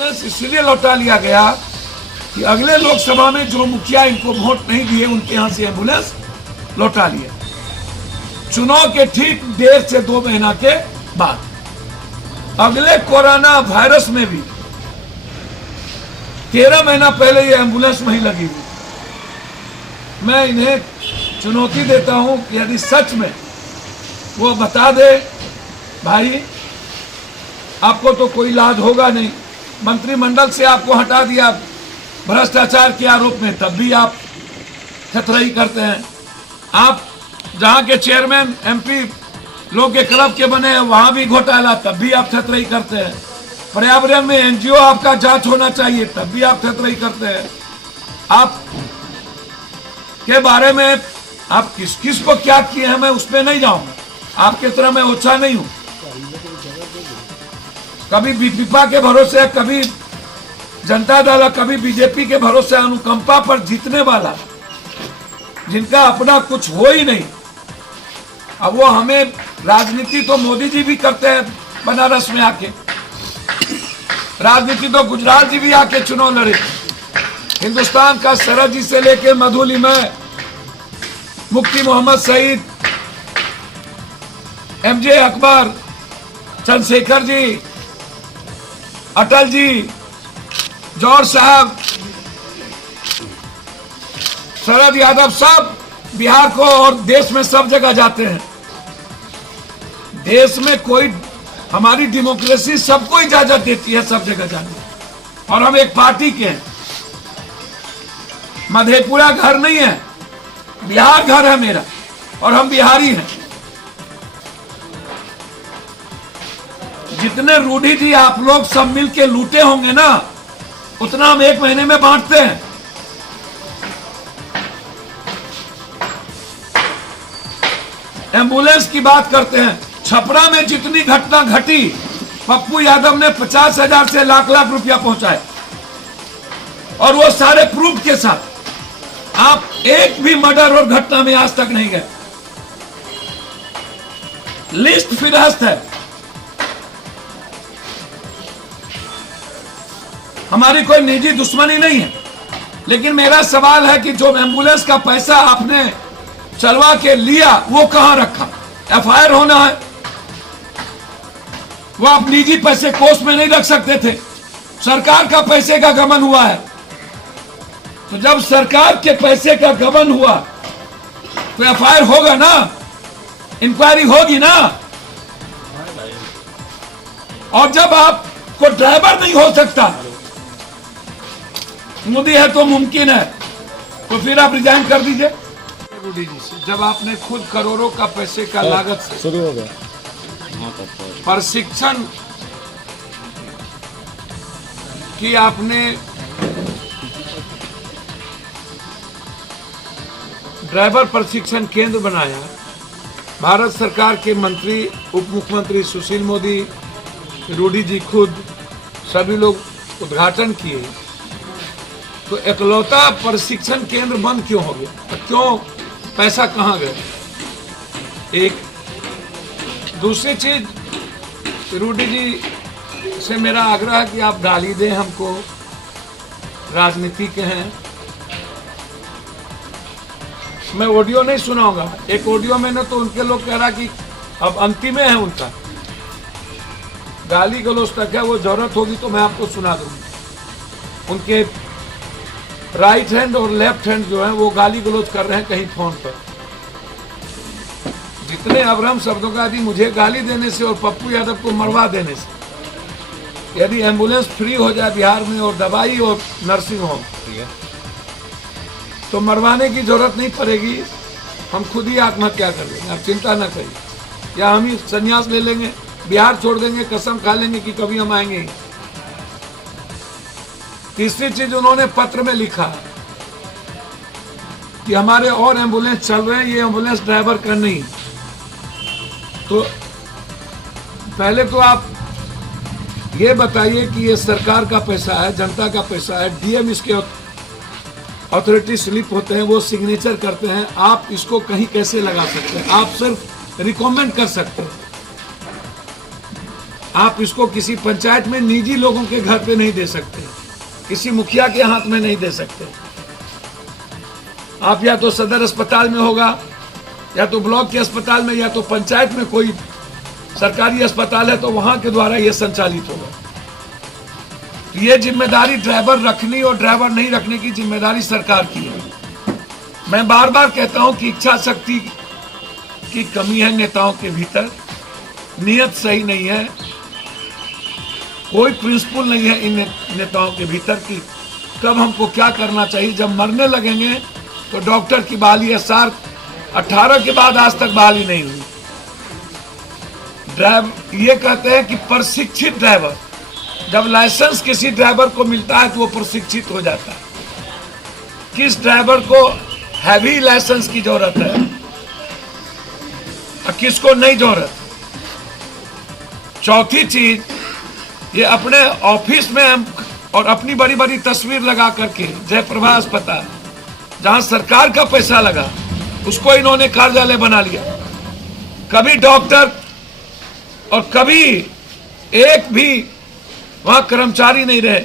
Ambulance इसलिए लौटा लिया गया कि अगले लोकसभा में जो मुखिया इनको वोट नहीं दिए उनके यहां से एम्बुलेंस लौटा लिया। चुनाव के ठीक 1.5 से 2 महीना के बाद अगले कोरोना वायरस में भी 13 महीना पहले ये एम्बुलेंस वहीं लगी हुई। मैं इन्हें चुनौती देता हूं कि यदि सच में वो बता दे, भाई आपको तो कोई लाज होगा नहीं, मंत्रिमंडल से आपको हटा दिया भ्रष्टाचार के आरोप में, तब भी आप थथरई करते हैं। आप जहां के चेयरमैन एमपी लोग के क्लब के बने हैं वहां भी घोटाला, तब भी आप थथरई करते हैं। पर्यावरण में एनजीओ आपका जांच होना चाहिए, तब भी आप थथरई करते हैं। आप के बारे में आप किस किस को क्या किए हैं मैं उसमें नहीं जाऊंगा, आपके तरह मैं ओछा नहीं हूं। कभी बीपीपा के भरोसे, कभी जनता दल, कभी बीजेपी के भरोसे अनुकंपा पर जीतने वाला, जिनका अपना कुछ हो ही नहीं। अब वो हमें राजनीति तो मोदी जी भी करते हैं बनारस में आके, राजनीति तो गुजरात जी भी आके चुनाव लड़े। हिंदुस्तान का सरहद जी से लेके मधुलिमय, मुफ्ती मोहम्मद सईद, एमजे अकबर, चंद्रशेखर जी, अटल जी, जौहर साहब, शरद यादव, सब बिहार को और देश में सब जगह जाते हैं। देश में कोई, हमारी डेमोक्रेसी सबको इजाजत देती है सब जगह जाने, और हम एक पार्टी के हैं। मधेपुरा घर नहीं है, बिहार घर है मेरा, और हम बिहारी हैं। जितने रूढ़ी जी आप लोग सब मिलके लूटे होंगे ना, उतना हम 1 महीने में बांटते हैं। एम्बुलेंस की बात करते हैं, छपरा में जितनी घटना घटी, पप्पू यादव ने 50,000 से लाख रुपया पहुंचाए, और वो सारे प्रूफ के साथ। आप एक भी मर्डर और घटना में आज तक नहीं गए, लिस्ट फिरहस्त है। हमारी कोई निजी दुश्मनी नहीं है, लेकिन मेरा सवाल है कि जो एम्बुलेंस का पैसा आपने चलवा के लिया वो कहां रखा? एफआईआर होना है, वो आप निजी पैसे कोष में नहीं रख सकते थे। सरकार का पैसे का गबन हुआ है, तो जब सरकार के पैसे का गबन हुआ तो एफआईआर होगा ना, इंक्वायरी होगी ना। और जब आपको ड्राइवर नहीं हो सकता, मोदी है तो मुमकिन है, तो फिर आप रिजाइन कर दीजिए। रूडी जी से जब आपने खुद करोड़ों का पैसे का लागत से शुरू हो गया प्रशिक्षण की, आपने ड्राइवर प्रशिक्षण केंद्र बनाया, भारत सरकार के मंत्री, उप मुख्यमंत्री सुशील मोदी, रूडी जी खुद, सभी लोग उद्घाटन किए, तो इकलौता प्रशिक्षण केंद्र बंद क्यों हो गया? क्यों, पैसा कहां गया? एक दूसरी चीज, रूडी जी से मेरा आग्रह है कि आप गाली दें हमको, राजनीति के हैं। मैं ऑडियो नहीं सुनाऊंगा, एक ऑडियो में ना तो उनके लोग कह रहा कि अब अंतिम है उनका, गाली गलौज तक है, वो जरूरत होगी तो मैं आपको सुना दूंगा। उनके राइट हैंड और लेफ्ट हैंड जो है वो गाली गलौज कर रहे हैं कहीं फोन पर। जितने अभ्रम शब्दों का, यदि मुझे गाली देने से और पप्पू यादव को मरवा देने से, यदि एम्बुलेंस फ्री हो जाए बिहार में और दवाई और नर्सिंग होम, तो मरवाने की जरूरत नहीं पड़ेगी, हम खुद ही आत्महत्या कर लेंगे, आप चिंता न करिए, या हम ही संन्यास ले लेंगे, बिहार छोड़ देंगे, कसम खा लेंगे कि कभी हम आएंगे। तीसरी चीज, उन्होंने पत्र में लिखा कि हमारे और एम्बुलेंस चल रहे हैं, ये एम्बुलेंस ड्राइवर का नहीं। तो पहले तो आप ये बताइए कि ये सरकार का पैसा है, जनता का पैसा है, डीएम इसके अथॉरिटी स्लिप होते हैं, वो सिग्नेचर करते हैं, आप इसको कहीं कैसे लगा सकते हैं? आप सिर्फ रिकमेंड कर सकते हैं। आप इसको किसी पंचायत में निजी लोगों के घर पे नहीं दे सकते, किसी मुखिया के हाथ में नहीं दे सकते। आप या तो सदर अस्पताल में होगा, या तो ब्लॉक के अस्पताल में, या तो पंचायत में कोई सरकारी अस्पताल है तो वहां के द्वारा यह संचालित होगा। तो ये जिम्मेदारी ड्राइवर रखने और ड्राइवर नहीं रखने की जिम्मेदारी सरकार की है। मैं बार बार कहता हूं कि इच्छा शक्ति की कमी है नेताओं के भीतर, नियत सही नहीं है, कोई प्रिंसिपल नहीं है इन नेताओं के भीतर कि कब हमको क्या करना चाहिए। जब मरने लगेंगे तो डॉक्टर की बहाली SR 18 के बाद आज तक बहाली नहीं हुई। ये कहते हैं कि प्रशिक्षित ड्राइवर, जब लाइसेंस किसी ड्राइवर को मिलता है तो वो प्रशिक्षित हो जाता है। किस ड्राइवर को हैवी लाइसेंस की जरूरत है और किसको नहीं जरूरत। चौथी चीज, ये अपने ऑफिस में और अपनी बड़ी बड़ी तस्वीर लगा करके जयप्रभा अस्पताल, जहां सरकार का पैसा लगा, उसको इन्होंने कार्यालय बना लिया। कभी डॉक्टर और कभी एक भी वहां कर्मचारी नहीं रहे।